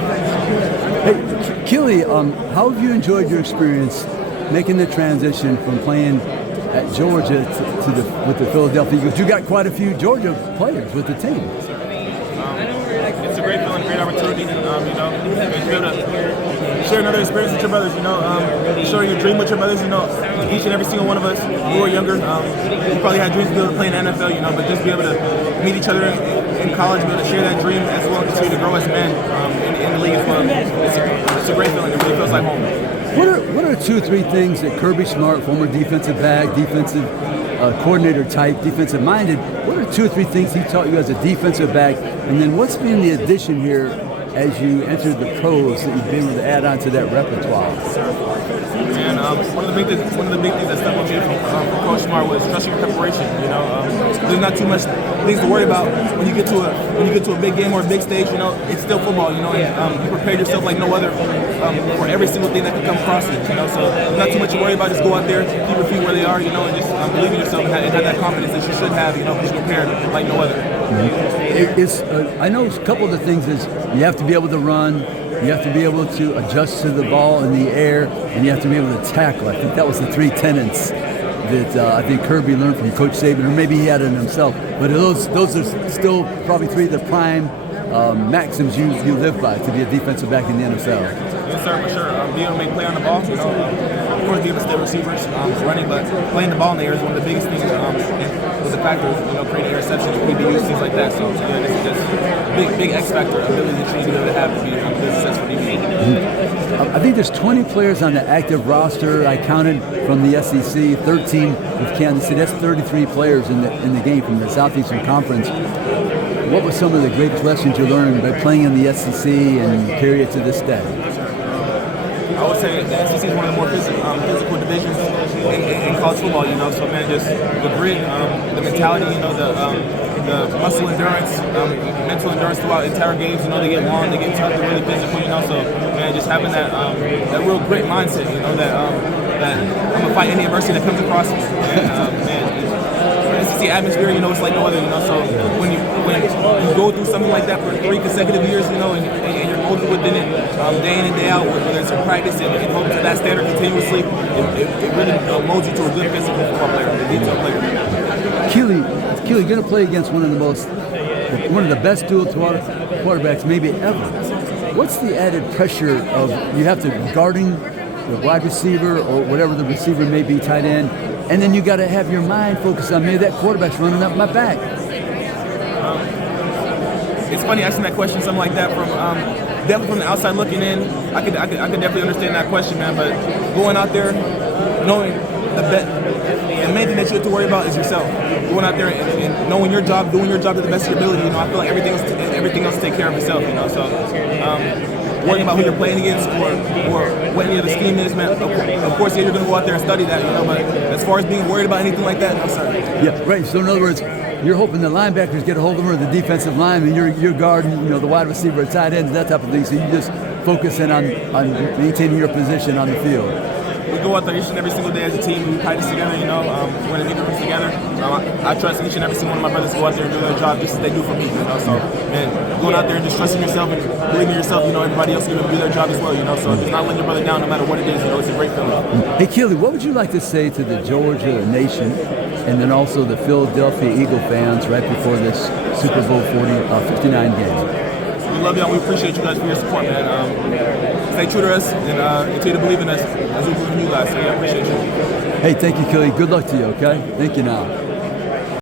Hey, Keely, how have you enjoyed your experience making the transition from playing at Georgia with the Philadelphia Eagles? You got quite a few Georgia players with the team. It's a great feeling, a great opportunity. To be able to share another experience with your brothers. Share your dream with your brothers. Each and every single one of us when we were younger, we probably had dreams to be able to play in the NFL. But just be able to meet each other in college, be able to share that dream as well, and continue to grow as men in the league as well. It's a great feeling. It really feels like home. What are 2 or 3 things that Kirby Smart, former defensive back, defensive coordinator type, defensive minded, what are 2 or 3 things he taught you as a defensive back? And then what's been the addition here as you entered the pros that you've been able to add on to that repertoire? And one of the big things that stuck with me from Coach Smart was trusting your preparation. There's not too much things to worry about when you get to a big game or a big stage. It's still football. And you prepare yourself like no other for every single thing that can come across you. So there's not too much to worry about. Just go out there, keep your feet where they are. And just believe in yourself and have that confidence that you should have. Because you're prepared like no other. I know a couple of the things is you have to be able to run. You have to be able to adjust to the ball in the air, and you have to be able to tackle. I think that was the 3 tenets that I think Kirby learned from Coach Saban, or maybe he had it himself. But those are still probably 3 of the prime maxims you live by to be a defensive back in the NFL. Yes, sir, for sure. Being able to make play on the ball, of course, being able to stay receivers, running, but playing the ball in the air is one of the biggest things with the factors, creating interceptions, PBUs, things like that. So, this is just big X factor ability that you need to have to be a successful DB. I think there's 20 players on the active roster. I counted from the SEC, 13 with Kansas City. That's 33 players in the game from the Southeastern Conference. What were some of the greatest lessons you learned by playing in the SEC and carry it to this day? I would say the SEC is one of the more physical divisions in college football. So man, just the grit, the mentality, the muscle endurance, mental endurance throughout entire games. They get long, they get tough, they're really physical. So man, just having that real grit mindset. That I'm gonna fight any adversity that comes across me. And man, SEC atmosphere, it's like no other. So when you go through something like that for 3 consecutive years, and you're molded within it day in and day out, whether it's in practice and holding to that standard continuously, it really molds you to a good physical football player, a detailed player. Keely, you're going to play against one of the best dual quarterbacks maybe ever. What's the added pressure of you have to guarding the wide receiver or whatever the receiver may be, tight end, and then you got to have your mind focused on maybe that quarterback's running up my back? It's funny asking that question, something like that from definitely from the outside looking in. I could definitely understand that question, man. But going out there, knowing the main thing that you have to worry about is yourself. Going out there and knowing your job, doing your job to the best of your ability. I feel like everything else take care of itself. So worrying about who you're playing against or what any of the scheme is, man. Of course, yeah, you're going to go out there and study that. But as far as being worried about anything like that, no, sir. Yeah, right. So in other words, you're hoping the linebackers get a hold of them or the defensive lineman. You're guarding, the wide receiver, tight ends, that type of thing. So you just focus in on maintaining your position on the field. We go out there each and every single day as a team. We practice together, we're in the meeting rooms together. I trust each and every single one of my brothers to go out there and do their job just as they do for me. So, man, going out there and just trusting yourself and believing in yourself, everybody else is going to do their job as well, So just not letting your brother down no matter what it is, it's a great feeling. Hey, Keely, what would you like to say to the Georgia nation and then also the Philadelphia Eagle fans right before this Super Bowl 59 game? We love y'all. We appreciate you guys for your support, man. Stay true to us and continue to believe in us as we believe in you guys. So, yeah, I appreciate you. Hey, thank you, Keely. Good luck to you, okay? Thank you now.